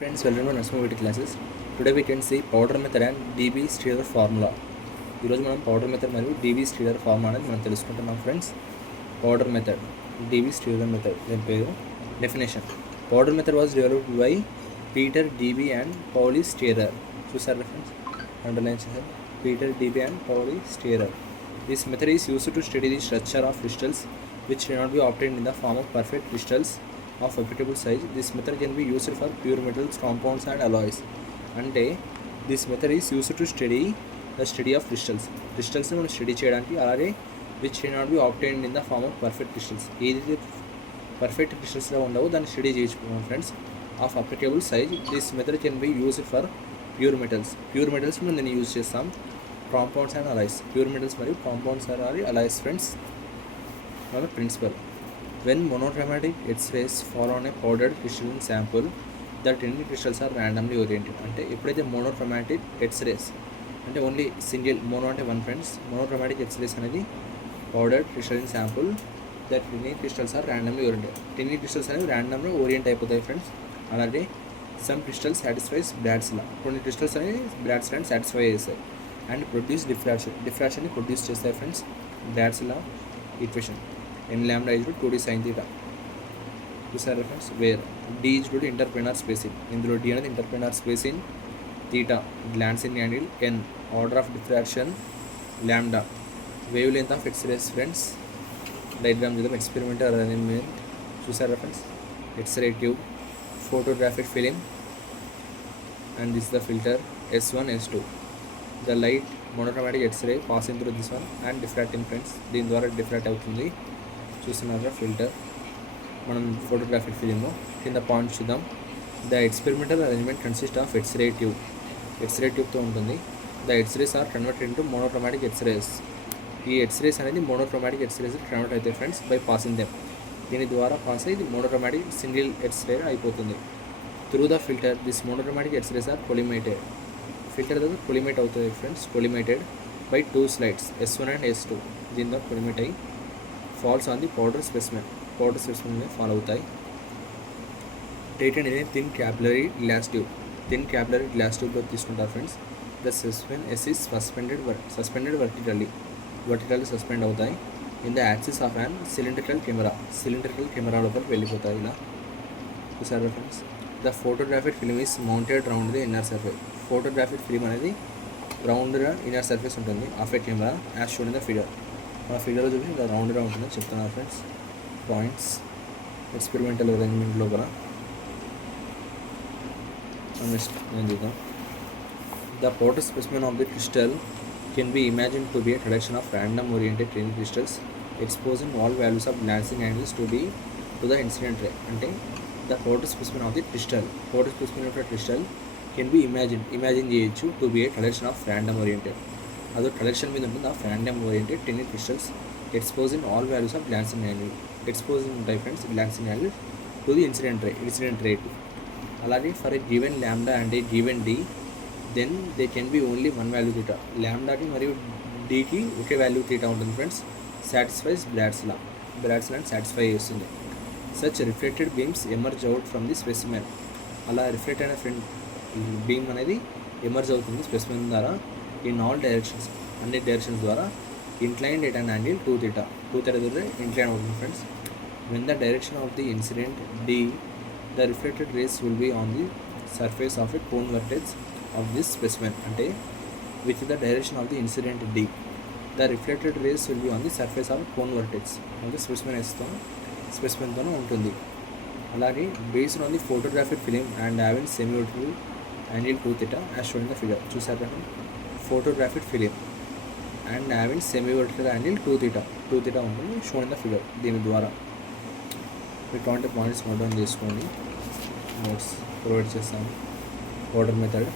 Friends, welcome to Microscope classes. Today we can see powder method and dB Steeler formula. ఈరోజు మనం powder method మరియు Debye Scherrer formula అనేది మనం తెలుసుకుంటున్నాం friends. Powder method, Debye Scherrer method దీని పేరు. Definition: powder method was developed by Peter Debye and Paul Scherrer. చూసారు friends, underline చేశారు. Peter Debye and Paul Scherrer. This method is used to study the structure of crystals which cannot be obtained in the form of perfect crystals of applicable size. This method can be used for pure metals, compounds and alloys. అంటే this method is used to study the study of క్రిస్టల్స్ని మనం study చేయడానికి, అలాగే which cannot be obtained in the form of perfect crystals, ఏదైతే perfect క్రిస్టల్స్లో ఉండవో దాన్ని study చేయించుకున్నాం friends. Of applicable size this method can be used for pure metals మనం దీన్ని యూజ్ చేస్తాం. Compounds and alloys, pure metals మరియు కాంపౌండ్స్ ఆర్ అలాయ్స్ ఫ్రెండ్స్. మన principle: when monochromatic X-rays fall on a powdered crystalline sample, the tiny crystals are randomly oriented. అంటే ఎప్పుడైతే monochromatic X-rays అంటే only single mono అంటే one friends, monochromatic X-rays అనేది powdered crystalline sample, that tiny crystals are randomly oriented. Tiny crystals అనేవి ర్యాండమ్గా orient అయిపోతాయి friends. అలాగే some crystal satisfies Bragg's law, కొన్ని క్రిస్టల్స్ అనేవి బ్రాడ్స్ లాని సాటిస్ఫై చేస్తాయి అండ్ ప్రొడ్యూస్ డిఫ్రాక్షన్ని ప్రొడ్యూస్ చేస్తాయి friends. Bragg's law equation n lambda is equal to 2d sin theta. చూసారు friends, where d is equal to interplanar spacing. ఇందులో d అనేది interplanar spacing, theta glancing angle, n order of diffraction, lambda wave length of X-rays friends. Diagram చూద్దాం. Experimental arrangement చూసారు friends. X-ray tube, photographic film, and this is the filter S1 S2. the light monochromatic X-ray passing through this one and diffracting friends. దీని ద్వారా diffract అవుతుంది. చూస్తున్నారా filter. మనం photographic film కింద points చూద్దాం. The experimental arrangement consist of X-ray ట్యూబ్తో ఉంటుంది. The X-rays are converted into monochromatic X-rays. ఈ ఎక్స్రేస్ అనేది మోనోక్రోమాటిక్ ఎక్స్రేస్ కన్వర్ట్ అవుతాయి ఫ్రెండ్స్ బై పాసింగ్ దెమ్. దీని ద్వారా పాస్ అయ్యి ఇది మోనోక్రోమాటిక్ సింగిల్ ఎక్స్రే అయిపోతుంది. Through the filter this monochromatic X-rays are collimated. Filter ద్వారా కొలిమేట్ అవుతుంది friends. Collimated by 2 slides S1 and S2. దీని ద్వారా కొలిమేట్ అయ్యి falls on the powder specimen మీద ఫాల్ అవుతాయి. Treated in a thin capillary glass ట్యూబ్లో తీసుకుంటారు friends. The specimen S is suspended vertically suspend అవుతాయి in the axis of an cylindrical camera లోపలికి వెళ్ళిపోతాయి ఇలా. చూసారు friends. The photographic film is mounted round the inner surface. Photographic film అనేది రౌండ్గా inner surface ఉంటుంది of a camera as shown in the figure. మన ఫిగర్లో చూసి ఇలా రౌండ్గా ఉంటుందని చెప్తున్నారు ఫ్రెండ్స్. పాయింట్స్ ఎక్స్పెరిమెంటల్ అరేంజ్మెంట్ లోపల నేను చూద్దాం. The powder specimen of the crystal can be imagine to be a collection of random oriented train crystals exposing all values of glancing angles to the incident ray. అంటే the powder specimen of the crystal can be imagine చేయొచ్చు to be a collection of random oriented. అదో collection మీద ఉంటుంది of random oriented tiny crystals exposing all values of glancing angle. Exposing ఉంటాయి friends glancing angle to the incident rate. అలాగే for a given lambda and a given d then they can be only one value theta. ల్యాండాకి మరియు డీకి ఒకే value theta ఉంటుంది friends. Satisfies Bragg's లాని satisfy చేస్తుంది. Such reflected beams emerge out from the specimen. అలా reflect అయిన beam అనేది ఎమర్జ్ అవుతుంది స్పెసిమెన్ ద్వారా ఇన్ ఆల్ డైరెక్షన్స్, అన్ని డైరెక్షన్స్ ద్వారా. Inclined at an angle 2 theta ద్వారా ఇంక్లైన్ అవుతుంది friends. When the direction of the incident D the reflected rays will be on the surface of a cone vertex of this specimen. అంటే with the direction of the incident D the reflected rays will be on the surface of cone vertex of the స్పెసిమెన్తోనే ఉంటుంది. అలాగే based on the photographic film and having semivertical angle 2 theta as shown in the figure. చూసారు photographic film and having semivertical angle 2 theta ఉంటుంది shown in the figure. దీని ద్వారా మీరు కావాలంటే points note down చేసుకోండి, నోట్స్ ప్రొవైడ్ చేస్తాను. Powder method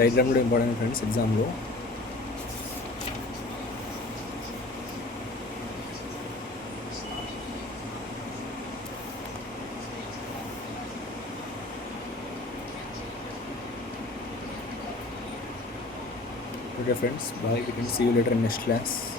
diagram కూడా important friends ఎగ్జామ్లో. Okay friends, bye. We can see you later in next class.